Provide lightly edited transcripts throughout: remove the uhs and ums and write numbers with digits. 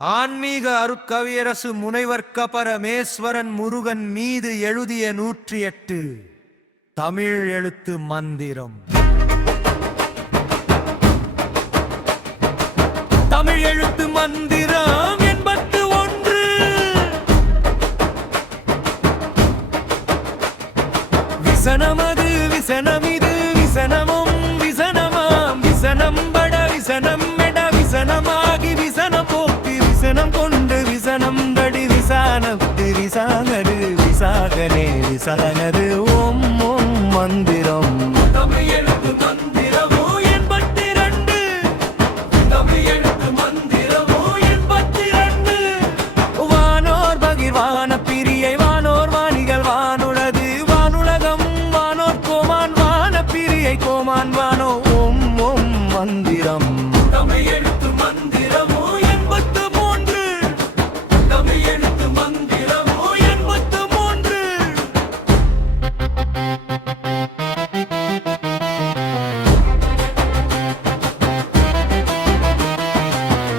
ஆன்மீக அருட்கவியரசு முனைவர் பரமேஸ்வரன் முருகன் மீது எழுதிய 108 தமிழ் எழுத்து மந்திரம். தமிழ் எழுத்து மந்திரம் 81. விசனமது விசனமிது விசனமும் விசனமாம் விசனம் பட விசனம் மெட விசனமாகி விசனம் போக்கி விசனம் கொண்டு விசனம் தடி விசானத்து விசாகரு விசாகனே விசாகனது ஓம் ஓம் மந்திரம். தமிழ் எழுத்து மந்திரமோ 82. தமிழ் எழுத்து மந்திரமோ 82. வானோர் பகிர்வான பிரியை வானோர் வாணிகள் வானுளது வானுலகம் வானோர் கோமான் வான பிரியை கோமான் வானோ ஓம் ஓம் மந்திரம். தமிழ் எழுத்து மந்திரமோ 83. தமிழ் எழுத்து மந்திரமோ 83.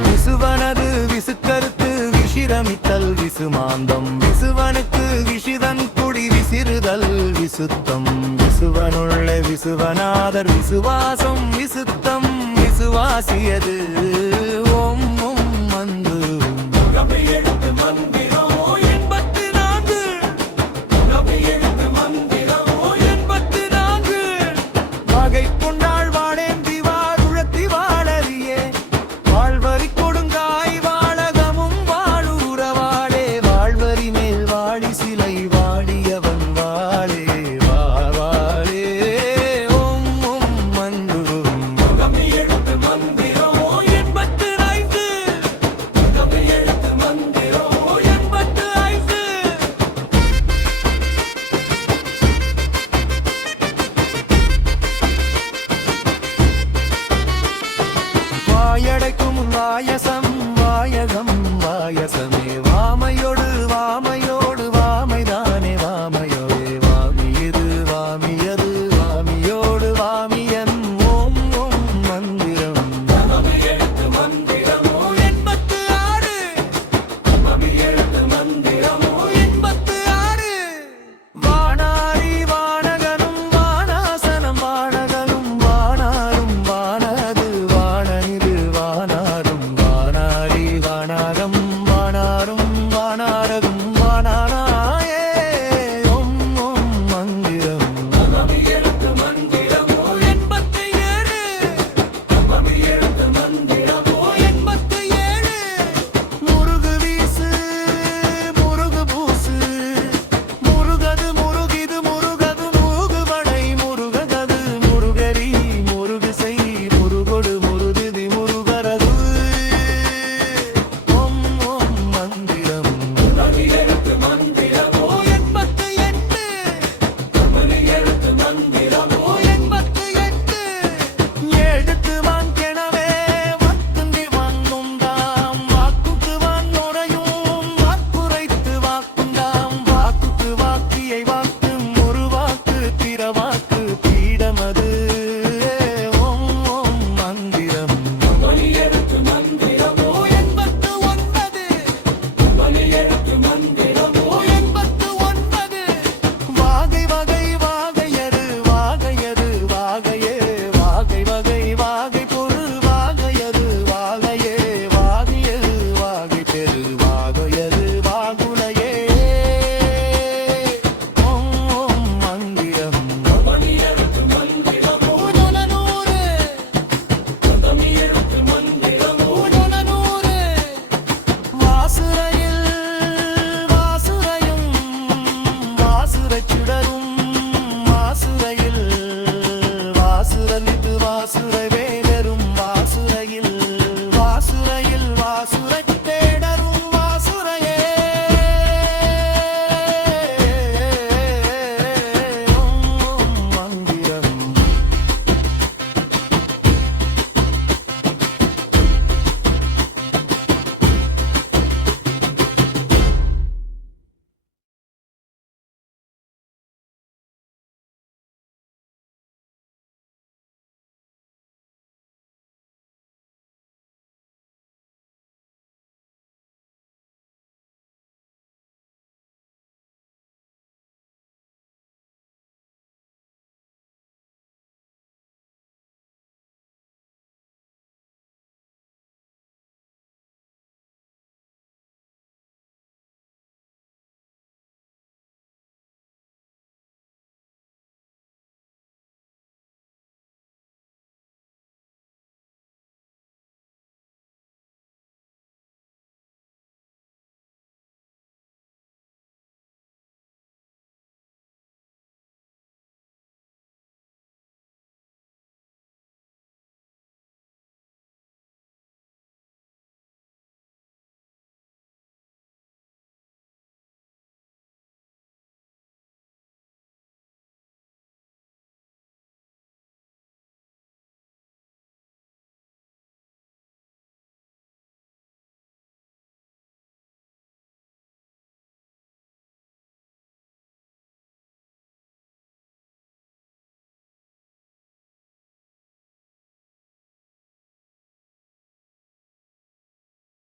விசுவனது விசுக்கருத்து விசிரமித்தல் விசுமாந்தம் விசுவனுக்கு விசிதன் குடி விசிறுதல் விசுத்தம் விசுவனுள்ள விசுவநாதர் விசுவாசம் விசுத்தம் விசுவாசியது ஓம் ஓம் மந்திரம். தமிழ் எழுத்து மந்திரமோ 84. தமிழ் எழுத்து மந்திரமோ 84. வகை கொண்டாள் வாழேந்தி வாழுழத்தி வாழறியே வாழ்வரி கொடுங்காய் வாழகமும் வாழுறவாளே வாழ்வரி மேல் வாழி சிலை வாடியவன் வாழே வாழே ஓம் ஓம் மந்திரம். தமிழ் எழுத்து மந்திரமோ 85. தமிழ் எழுத்து மந்திரமோ 85. வாயடைக்கும் வாயசம் வாயகம் வாயசமே வாமையோடு வாமையோடு வாமைதானே வாமையோடே வாமியது வாமியது வாமியோடு வாமியன் ஓம் ஓம் மந்திரம். தமிழ் எழுத்து மந்திரமோ 86. தமிழ் எழுத்து மந்திரமோ 86. வானாரி வானகனும் வானாசனம் வானகனும் வானாரும் வானது வானனிது வானாரும் வானாரி வானாகம்